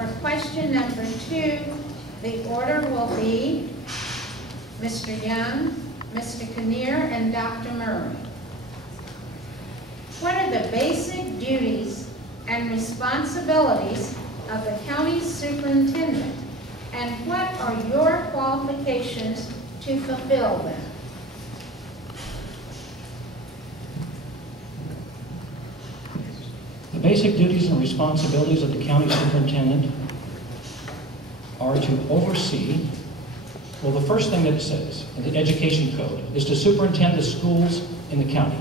For question number 2, the order will be Mr. Young, Mr. Kinnear, and Dr. Murray. What are the basic duties and responsibilities of the county superintendent, and what are your qualifications to fulfill them? The basic duties and responsibilities of the county superintendent are to oversee, well, the first thing that it says in the education code is to superintend the schools in the county.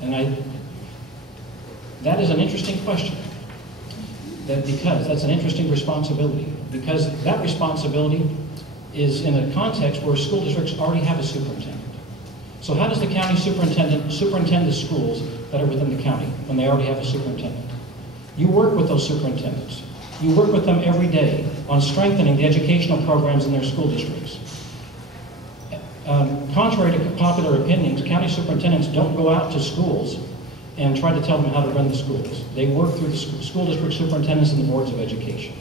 And that is an interesting question, because that's an interesting responsibility, because that responsibility is in a context where school districts already have a superintendent. So how does the county superintendent superintend the schools that are within the county when they already have a superintendent? You work with those superintendents. You work with them every day on strengthening the educational programs in their school districts. Contrary to popular opinions, county superintendents don't go out to schools and try to tell them how to run the schools. They work through the school district superintendents and the boards of education.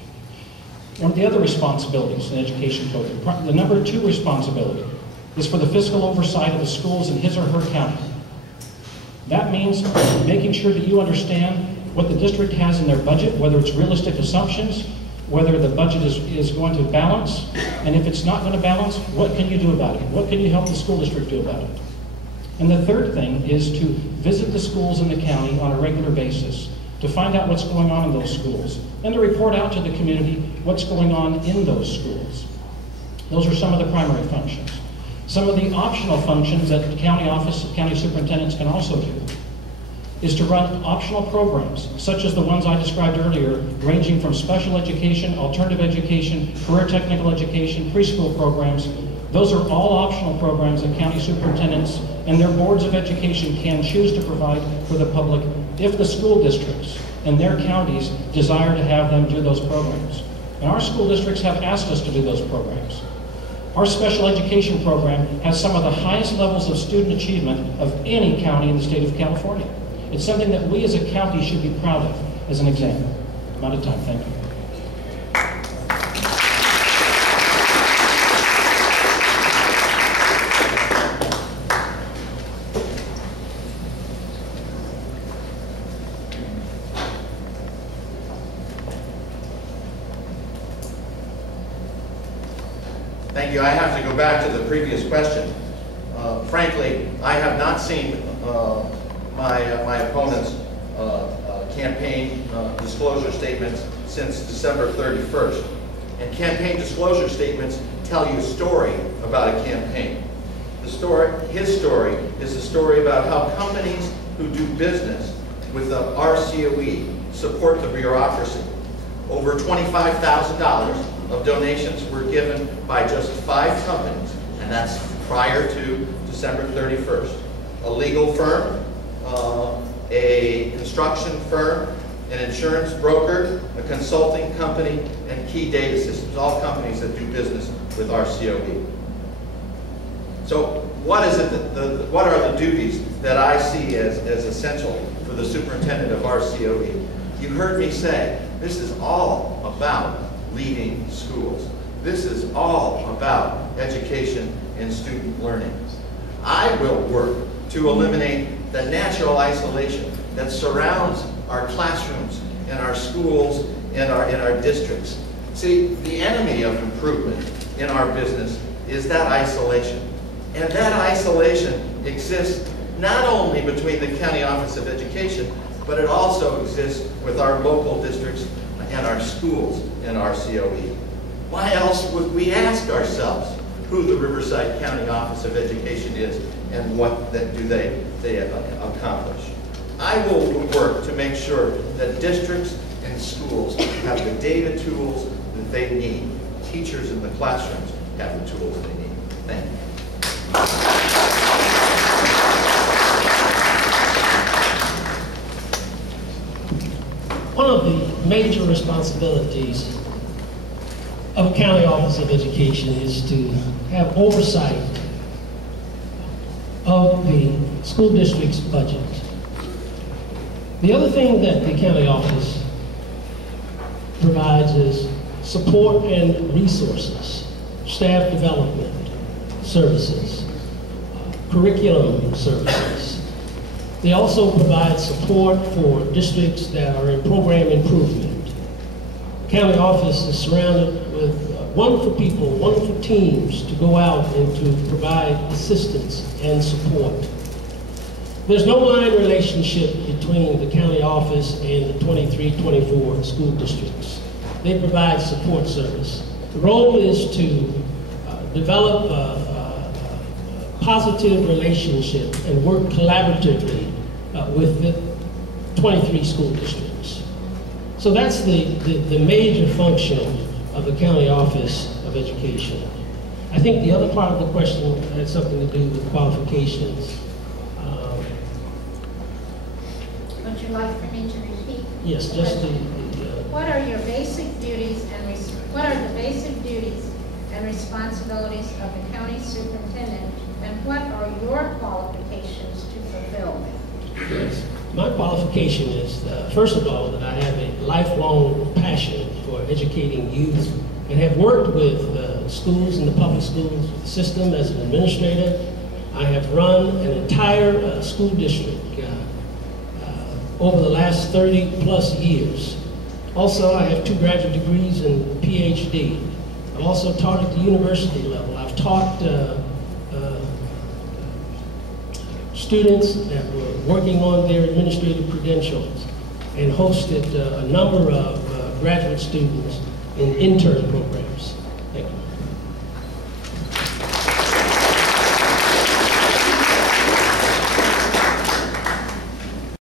One of the other responsibilities in education code, the number 2 responsibility, is for the fiscal oversight of the schools in his or her county. That means making sure that you understand what the district has in their budget, whether it's realistic assumptions, whether the budget is going to balance, and if it's not going to balance, what can you do about it? What can you help the school district do about it? And the third thing is to visit the schools in the county on a regular basis, to find out what's going on in those schools, and to report out to the community what's going on in those schools. Those are some of the primary functions. Some of the optional functions that the county superintendents can also do is to run optional programs, such as the ones I described earlier, ranging from special education, alternative education, career technical education, preschool programs. Those are all optional programs that county superintendents and their boards of education can choose to provide for the public if the school districts and their counties desire to have them do those programs. And our school districts have asked us to do those programs. Our special education program has some of the highest levels of student achievement of any county in the state of California. It's something that we as a county should be proud of as an example. I'm out of time, thank you. Thank you. I have to go back to the previous question. Frankly, I have not seen my opponent's campaign disclosure statements since December 31st. And campaign disclosure statements tell you a story about a campaign. His story is a story about how companies who do business with the RCOE support the bureaucracy. Over $25,000 of donations were given by just 5 companies, and that's prior to December 31st. A legal firm, a construction firm, an insurance broker, a consulting company, and Key Data Systems, all companies that do business with RCOE. So what is it what are the duties that I see as essential for the superintendent of RCOE? You heard me say, this is all about leading schools. This is all about education and student learning. I will work to eliminate the natural isolation that surrounds our classrooms and our schools and our districts. See, the enemy of improvement in our business is that isolation. And that isolation exists not only between the County Office of Education, but it also exists with our local districts and our schools in RCOE. Why else would we ask ourselves who the Riverside County Office of Education is and what do they accomplish? I will work to make sure that districts and schools have the data tools that they need. Teachers in the classrooms have the tools they need. Thank you. One of the major responsibilities of a county office of education is to have oversight of the school district's budget. The other thing that the county office provides is support and resources, staff development services, curriculum services. They also provide support for districts that are in program improvement. The county office is surrounded with wonderful people, wonderful teams to go out and to provide assistance and support. There's no line relationship between the county office and the 23-24 school districts. They provide support service. The role is to develop a positive relationship and work collaboratively with the 23 school districts. So that's the major function of the County Office of Education. I think the other part of the question had something to do with qualifications. Would you like for me to repeat? Yes, just the What are your basic duties and what are the basic duties and responsibilities of the county superintendent, and what are your qualifications to fulfill them? yes. My qualification is, first of all, that I have a lifelong passion for educating youth and have worked with schools in the public school system as an administrator. I have run an entire school district over the last 30 plus years. Also, I have 2 graduate degrees and PhD. I've also taught at the university level. I've taught students that were working on their administrative credentials and hosted a number of graduate students in intern programs.